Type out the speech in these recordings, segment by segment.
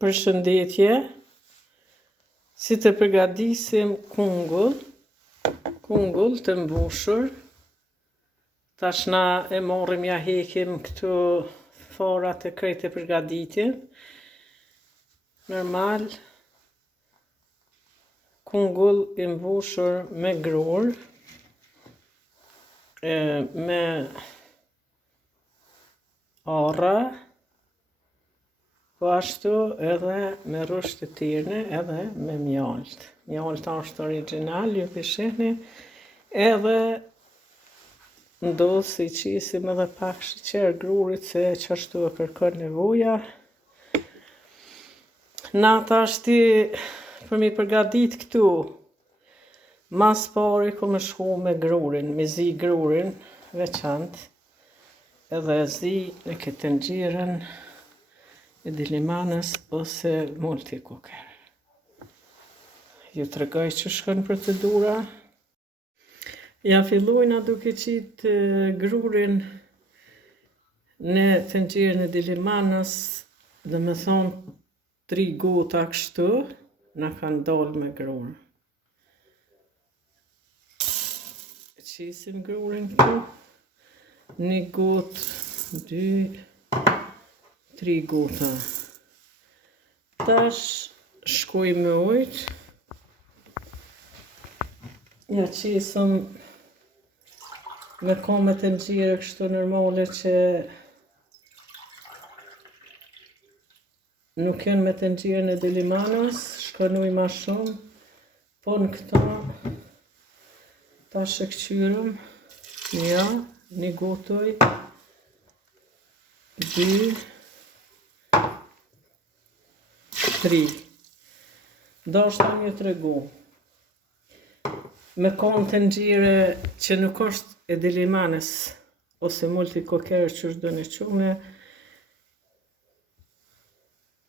Përshëndetje, si të përgatisim kungull të mbushur. Tash na e morrim ja hekim këtu forat e krejt e përgatitim. Normal, kungull i mbushur me grur, me arra, po ashtu edhe me rusht të tirne edhe me mjalt. Mjalt është original, ju pishini, edhe ndodh si qisim edhe pak sheqer grurit se qashtu e kërkon nevoja. Na tashti për mi përgatit këtu, mas pari ku me shku me grurin, me zi grurin veçant, edhe zi në këtë ngjyrën e dilimanës ose multicooker. Ju tregoj që shkon procedura. Ja fillojna duke qitë grurin në tenxherën e dilimanës, dhe me thonë 3 gota kështu, na kanë dalë me grur. Qisim grurin këtu, 1 gotë, 2, 3 gota. Tash shkoj me ujtë. Ja qisëm me kamet e nxjerë kështu normale që nuk janë me tenxherën e dilimanës, shkon ujë ma shumë, po në këta tash e këqyrëm, ja, 1 gotë ujë, 2, 3. Dashta një tregu. Me kanë tenxhere që nuk është e dilimanës ose multicooker që është do në qume,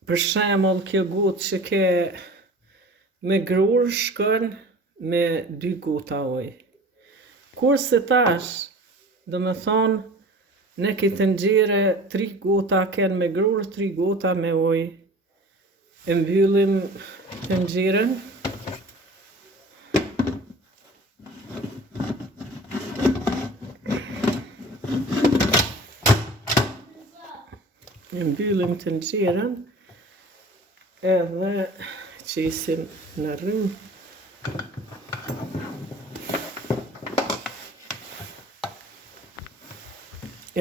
për shembull kjo gotë që ke me grur shkon me 2 gota ujë. Kurse tash, do me thonë, ne këtë tenxhere 3 gota kenë me grur, 3 gota me ujë. E mbyllim tenxherën. E mbyllim tenxherën edhe qisim në rrymë.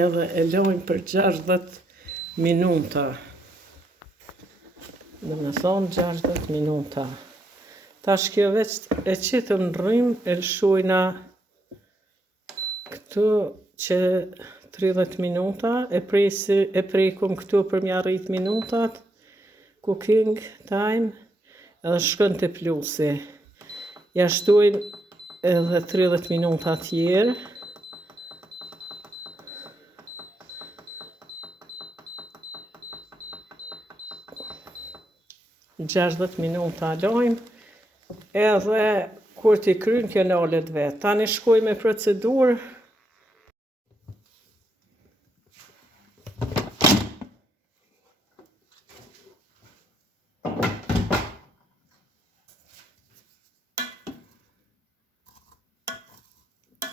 Edhe e lojmë për 60 minuta. Dhe me thonë 60 minuta. Tash kjo veç e qitëm në rrymë, e lshojna këtu që 30 minuta, e prekum këtu për mja rrit minutat, cooking time, edhe shkon të plusi. Ja shtojmë edhe 30 minuta tjerë. Në 60 minuta lojmë, edhe kur t'i kryn kjo nalet vetë. Tani shkoj me procedurë.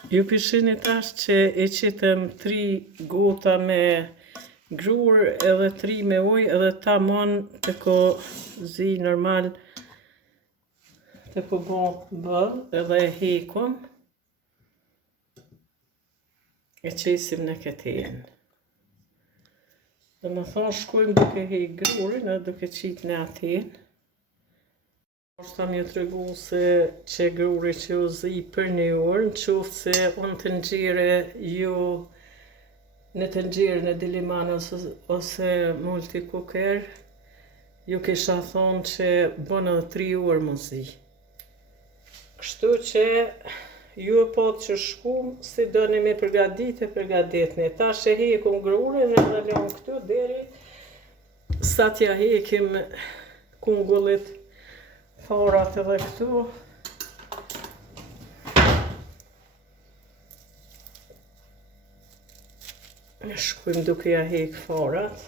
Ju pishini tash që e qitëm 3 gota me grur edhe 3 me ujë, edhe tamam të ko zi normal, të ko bo bëll, edhe e hekum, e qisim në këtejnë. Dhe më thonë shkojmë duke hek grurin edhe duke qit në atin. Ashta më ju tregu se që gruri që u zi për 1 orë, në qoftë se unë tenxhere ju në tenxherën e dilimanës ose multicooker, ju kisha thonë që bën edhe 3 orë më zi. Kështu që ju e pat që shkum, si doni me përgatitni. Tash e hekum grurin edhe lëm këtu deri sa t'ja hekim kungullit forat edhe këtu. Shkojmë duke ja hek forat.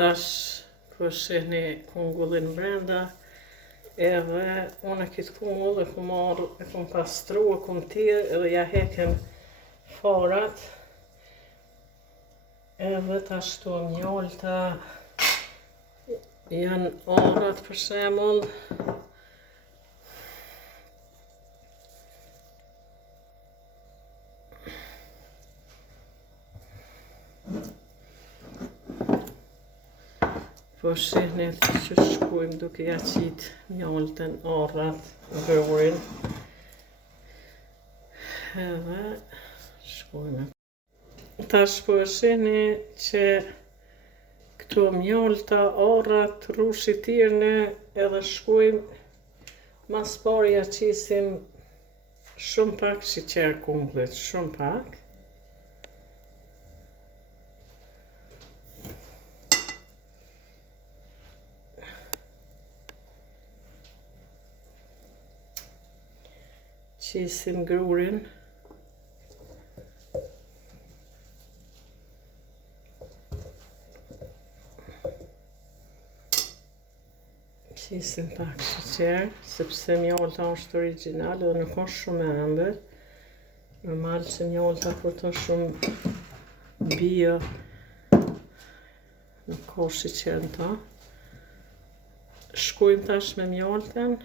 Tash po shihni kungullin brenda, edhe unë këtë kungull e kom marrë, e kom pastru, e kom tirë, edhe ja hekem farat. Edhe tash këto mjalta janë arrat për shembull. Po shihni që shkojmë duke ja qit mjaltën, arrat, grurin. Edhe shkojmë. Tash po shihni që këto mjalta, arrat, rrushi tirne, edhe shkojmë mas pari ja qisim shumë pak sheqer kungullit, shumë pak. Qisim grurin. Qisim pak sheqer, sepse mjalta është origjinal dhe nuk është shumë e ëmbël. Normal që mjalta kur të shumë bio, nuk ka sheqer në ta. Shkojmë tash me mjaltën.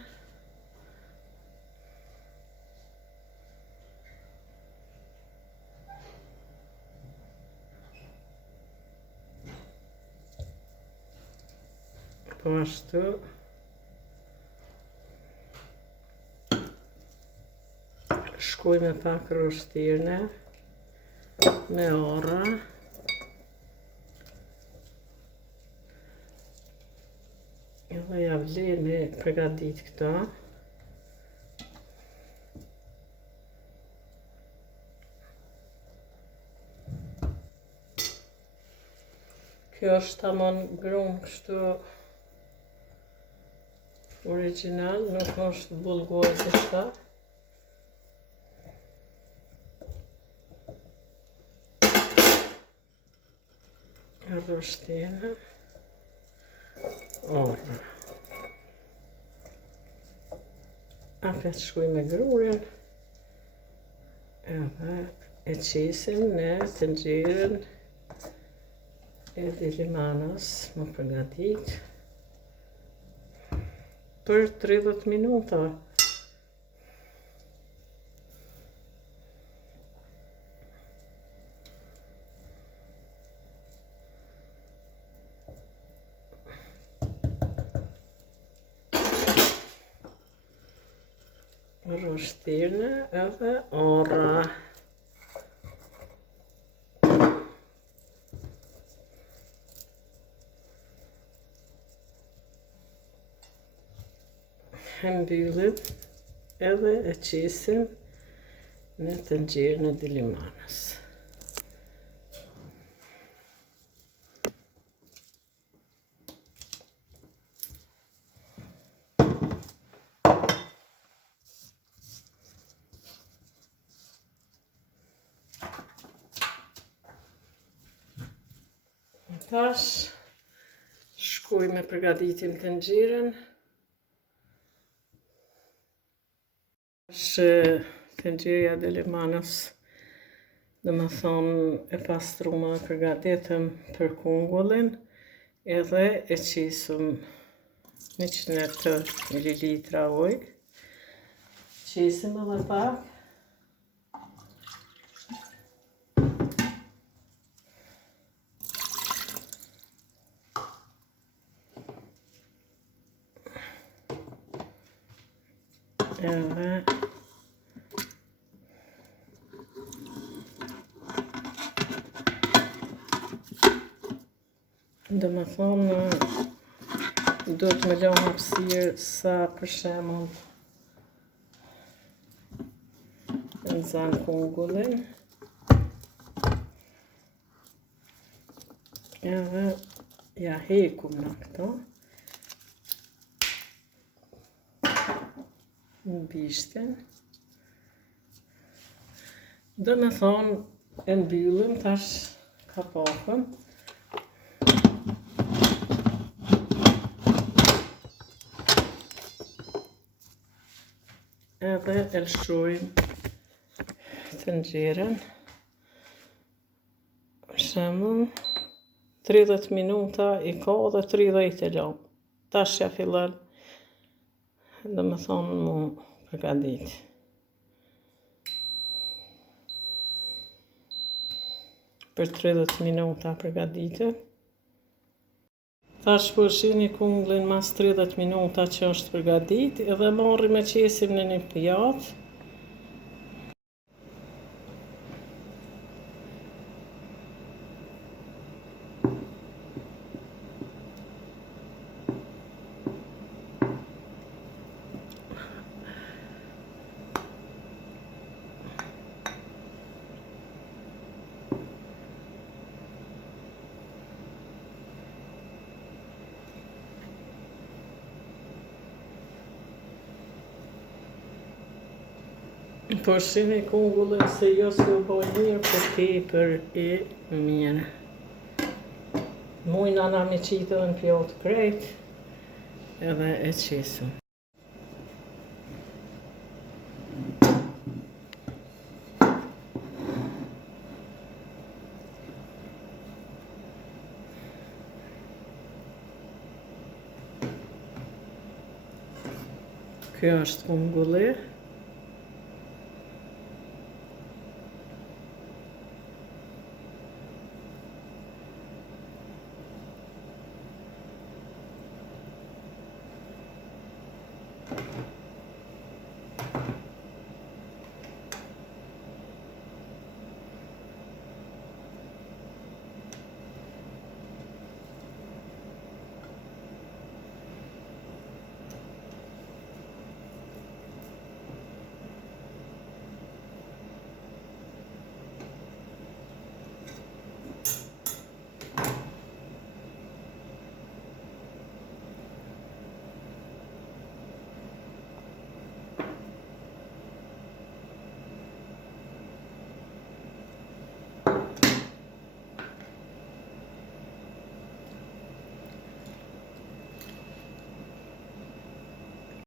Po ashtu. Shkoj me pak rrush tirne, me arra. Edhe ja vlen me përgadit këta. Kjo është tamam grun kështu original, nuk është bulgur diçka. Rrush tirne, arra. Apet shkoj me grurin, edhe e qisim në tenxherën e dilimanas më përgatit për 30 minuta. Rrush tirne edhe arra. Mbyllim edhe e qisim në tenxherën e dilimanës. Tash shkoj me përgatitim tenxherën. Tenxherja e dilimanës, dhe më thonë e pastruar e përgatitëm për kungullin, edhe e qisëm 180 ml ujë. Qisim edhe pak. Edhe dhe më thonë do të me lënë hapësirë sa për shembull në zanë kungullin. Edhe ja hekum në këto. Në bishtin. Dhe me thonë e mbyllim tash kapakën. edhe e lëshojmë të nxjerrën. Për shembull 30 minuta i ka dhe 30 e lam. Tash ja fillon domethënë mu përgadit. Për 30 minuta përgatitet. Tash po shihni kungullin mas 30 minuta që është përgatit edhe marrim me qesim në një pjatë. Po shihni kungullin se jo si u boj mirë, po tepër i mirë. Mujna na me qitë edhe në pjatë krejt, edhe e qesëm. Kjo është kungulli.